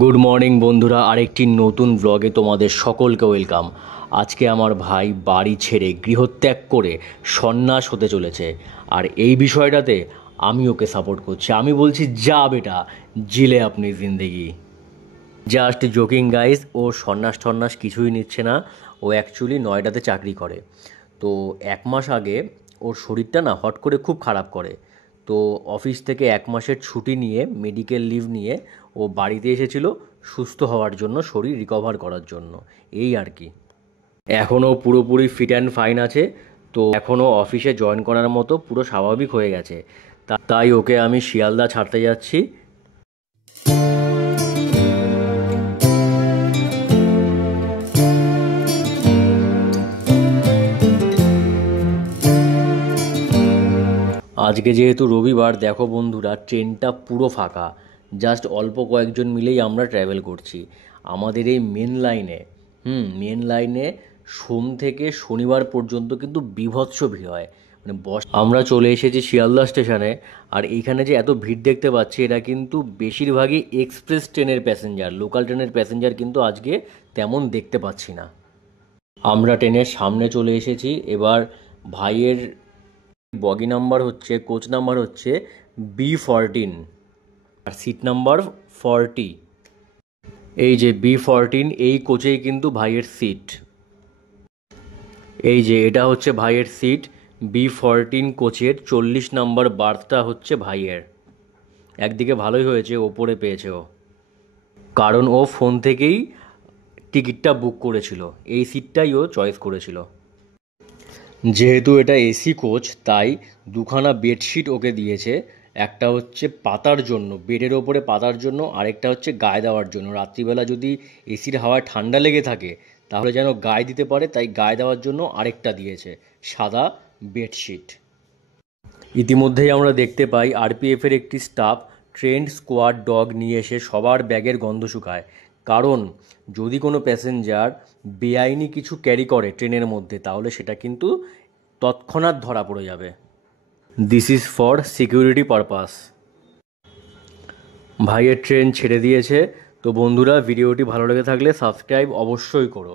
Good morning বন্ধুরা, আরেকটি নতুন ব্লগে তোমাদের সকলকে ওয়েলকাম। আজকে আমার ভাই বাড়ি ছেড়ে গৃহত্যাগ করে সন্ন্যাস হতে চলেছে, আর এই বিষয়টাতে আমি ওকে সাপোর্ট করছি। আমি বলছি, যা বেটা, জিলে আপনি জিন্দেগি। জাস্ট জোকিং গাইস, ও সন্ন্যাস টন্যাস কিছুই নিচ্ছে না। ও অ্যাকচুয়ালি নয়ডাতে চাকরি করে। তো 1 মাস আগে ওর শরীরটা না হট করে খুব খারাপ করে। তো অফিস থেকে 1 মাসের ছুটি নিয়ে, মেডিকেল লিভ নিয়ে ও বাড়িতে এসেছিল সুস্থ হওয়ার জন্য, শরীর রিকভার করার জন্য, এই আর কি। এখনও পুরোপুরি ফিট অ্যান্ড ফাইন আছে। তো এখনও অফিসে জয়েন করার মতো পুরো স্বাভাবিক হয়ে গেছে। তাই ওকে আমি শিয়ালদা ছাড়তে যাচ্ছি। আজকে যেহেতু রবিবার, দেখো বন্ধুরা, ট্রেনটা পুরো ফাঁকা। জাস্ট অল্প কয়েকজন মিলেই আমরা ট্র্যাভেল করছি আমাদের এই মেন লাইনে। সোম থেকে শনিবার পর্যন্ত কিন্তু বীভৎস ভিড় হয়। মানে আমরা চলে এসেছি শিয়ালদা স্টেশনে। আর এইখানে যে এত ভিড় দেখতে পাচ্ছি, এটা কিন্তু বেশিরভাগই এক্সপ্রেস ট্রেনের প্যাসেঞ্জার। লোকাল ট্রেনের প্যাসেঞ্জার কিন্তু আজকে তেমন দেখতে পাচ্ছি না। আমরা ট্রেনের সামনে চলে এসেছি। এবার ভাইয়ের কোচ নাম্বার হচ্ছে B14, আর সিট নাম্বার 40। এই যে B14, এই কোচেই কিন্তু ভাইয়ের সিট। এই যে এটা হচ্ছে ভাইয়ের সিট। B14 কোচের 40 নাম্বার বার্থটা হচ্ছে ভাইয়ের। একদিকে ভালোই হয়েছে ওপরে পেয়েছে ও, কারণ ও ফোন থেকেই টিকিটটা বুক করেছিল, এই সিটটাই ও চয়েস করেছিল। যেহেতু এটা এসি কোচ, তাই দুখানা বেডশিট ওকে দিয়েছে। একটা হচ্ছে পাতার জন্য, বেডের ওপরে পাতার জন্য, আরেকটা হচ্ছে গায়ে দেওয়ার জন্য। রাত্রিবেলা যদি এসির হাওয়ায় ঠান্ডা লেগে থাকে, তাহলে যেন গায়ে দিতে পারে, তাই গায়ে দেওয়ার জন্য আরেকটা দিয়েছে সাদা বেডশিট। ইতিমধ্যেই আমরা দেখতে পাই আরপিএফের একটি স্টাফ ট্রেন্ড স্কোয়াড ডগ নিয়ে এসে সবার ব্যাগের গন্ধ শুকায়। কারণ যদি কোনো প্যাসেঞ্জার বেআইনি কিছু ক্যারি করে ট্রেনের মধ্যে, তাহলে সেটা কিন্তু তৎক্ষণাৎ ধরা পড়ে যাবে। This is for security purpose. ভাইয়ের ট্রেন ছেড়ে দিয়েছে। তো বন্ধুরা, ভিডিওটি ভালো লেগে থাকলে সাবস্ক্রাইব অবশ্যই করো।